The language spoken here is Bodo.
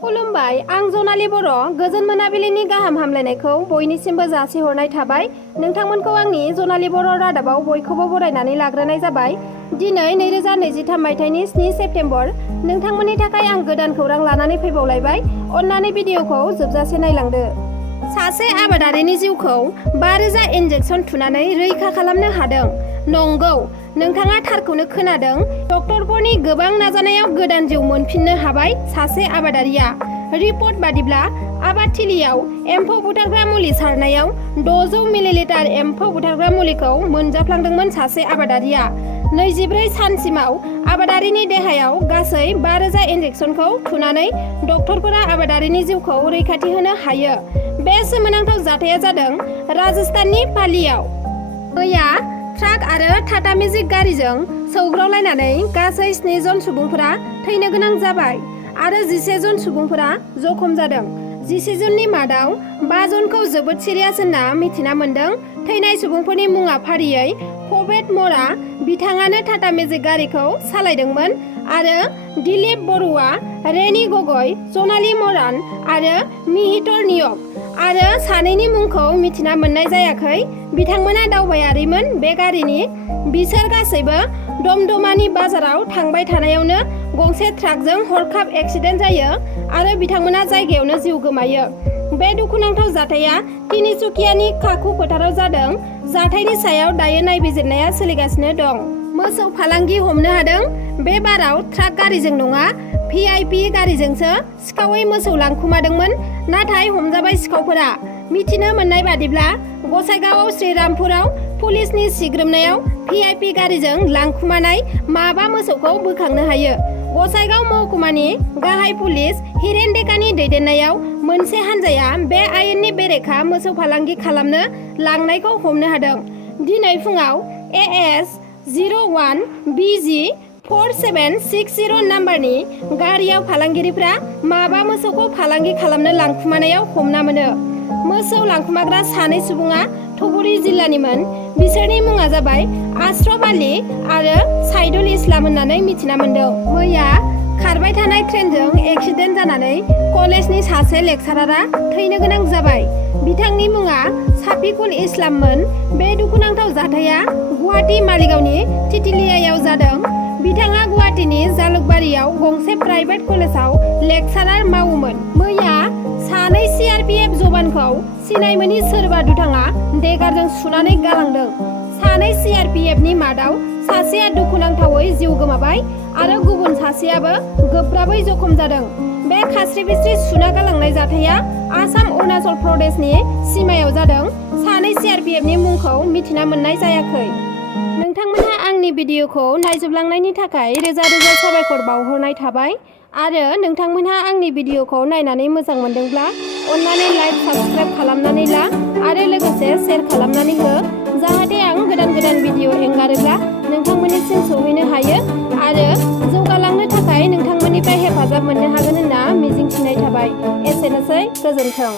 खुलुमबाय, आं जनालि बर'। गोजोन मोनाबिलिनि गाहाम हामलायनायखौ बयनिसिमबो जासिहरनाय थाबाय। नोंथांमोनखौ आंनि जनालि बर' रादाबाव बयखौबो बरायनानै लाग्रोनाय जाबाय। दिनै 2023 मायथाइनि 7 सेप्तेम्बर। नोंथांमोननि थाखाय आं गोदान खौरां लानानै फैबावलायबाय। अन्नानै भिडिअखौ जोबजासे नायलांदो। सासे आबादारिनि जिउखौ 5000 इन्जेक्सन थुनानै रैखा खालामनो हादों। नंगौ, नोंथाङा थारखौनो खोनादों। डक्टरफोरनि गोबां नाजानायाव गोदान जिउ मोनफिननो हाबाय सासे आबादारिया। रिपर्ट बादिब्ला, आबादथिलियाव एम्फौ बुथारग्रा मुलि सारनायाव 600 मिलिलिटार एम्फौ बुथारग्रा मुलिखौ मोनजाफ्लांदोंमोन सासे आबादारिया। 24 सानसिमाव आबादारिनि देहायाव गासै 5000 इन्जेक्सनखौ थुनानै डक्टरफोरा आबादारिनि जिउखौ रैखाथि होनो हायो। बे सोमोनांथाव जाथाया जादों राजस्थाननि पालीयाव। मैया ट्राक आरो टाटा मेजिक गारिजों सौग्रावलायनानै गासै 7 जन सुबुंफोरा थैनो गोनां जाबाय आरो 11 जन सुबुंफोरा जखम जादों। 11 जननि मादाव 5 जनखौ जोबोद सिरियास होनना मिथिना मोन्दों। थैनाय सुबुंफोरनि मुङा फारियै फबेट मरा, बिथाङानो टाटा मेजिक गारिखौ सालायदोंमोन, आरो दिलीप बरुवा, रेनी गगৈ, जनाली मरान आरो मिहितर नियक। आरो सानैनि मुंखौ मिथिना मोननाय जायाखै। बिथांमोना दावबायारिमोन बे गारिनि। बिसोर गासैबो दमदमानि बाजाराव थांबाय थानायावनो गंसे ट्राकजों हरखाब एक्सिडेन्ट जायो आरो बिथांमोना जायगायावनो जिउ गोमायो। बे दुखुनांथाव जाथाया तिनिसुकियानि काकु फोथाराव जादों। जाथायनि सायाव दायो नायबिजिरनाया सोलिगासिनो दं। मोसौ फालांगि हमनो हादों। बे बाराव ट्राक गारिजों नङा, भिआइपि गारिजोंसो सिखावै मोसौ लांखुमादोंमोन, नाथाय हमजाबाय सिखावफोरा। मिथिनो मोननाय बादिब्ला, गसाइगावआव श्रीरामपुराव पुलिसनि सिग्रोमनायाव भिआइपि गारिजों लांखुमानाय माबा मोसौखौ बोखांनो हायो। गसाइगाव महकुमानि गाहाय पुलिस हिरेन डेकानि दैदेननायाव मोनसे हानजाया बे आयेननि बेरेखा मोसौ फालांगि खालामनो लांनायखौ हमनो हादों। दिनै फुङाव AS 01 BG 4760 नाम्बारनि गारियाव फालांगिरिफ्रा माबा मोसौखौ फालांगि खालामनो लांखुमानायाव हमना मोनो। मोसौ लांखुमाग्रा सानै सुबुङा धुबुरी जिल्लानिमोन। बिसोरनि मुङा जाबाय आश्रफ आली आरो साइदुल इस्लाम होननानै मिथिना मोन्दों। मैया खारबाय थानाय ट्रेनजों एक्सिडेन्ट जानानै कलेजनि सासे लेक्सारारा थैनो गोनां जाबाय। बिथांनि मुङा साफिकुल इस्लाममोन। बे दुखुनांथाव जाथाया गुवाहाटी मालिगावनि तितिलियायाव जादों। बिथाङा गुवाहाटीनि जालुकबारियाव गंसे प्राइभेट कलेजाव लेक्सारार मावोमोन। मैया सानै CRPF जवानखौ सिनाय मोनि सोरबा दुथाङा देगारजों सुनानै गालांदों। सानै CRPFनि मादाव सासेया दुखुनांथावै जिउ गोमाबाय आरो गुबुन सासेयाबो गोब्राबै जखम जादों। बे खास्रि-बिस्रि सुना गालांनाय जाथाया आसाम अरुणाचल प्रदेशनि सिमायाव जादों। सानै CRPFनि मुंखौ मिथिना मोननाय जायाखै। नोंथांमोनहा आंनि भिडिअखौ नायजोबलांनायनि थाखाय रोजा रोजा साबायखर बावहरनाय थाबाय। आरो नोंथांमोनहा आंनि भिडिअखौ नायनानै मोजां मोनदोंब्ला अन्नानै लाइक, साबस्क्राइब खालामनानै ला आरो लोगोसे शेयार खालामनानै हो, जाहाथे आं गोदान गोदान भिडिअ एंगारोब्ला नोंथांमोननिसिम सौहैनो हायो आरो जौगालांनो थाखाय नोंथांमोननिफ्राय हेफाजाब मोननो हागोन होनना मिजिंथिनाय थाबाय। एसेनोसै, गोजोन्थों।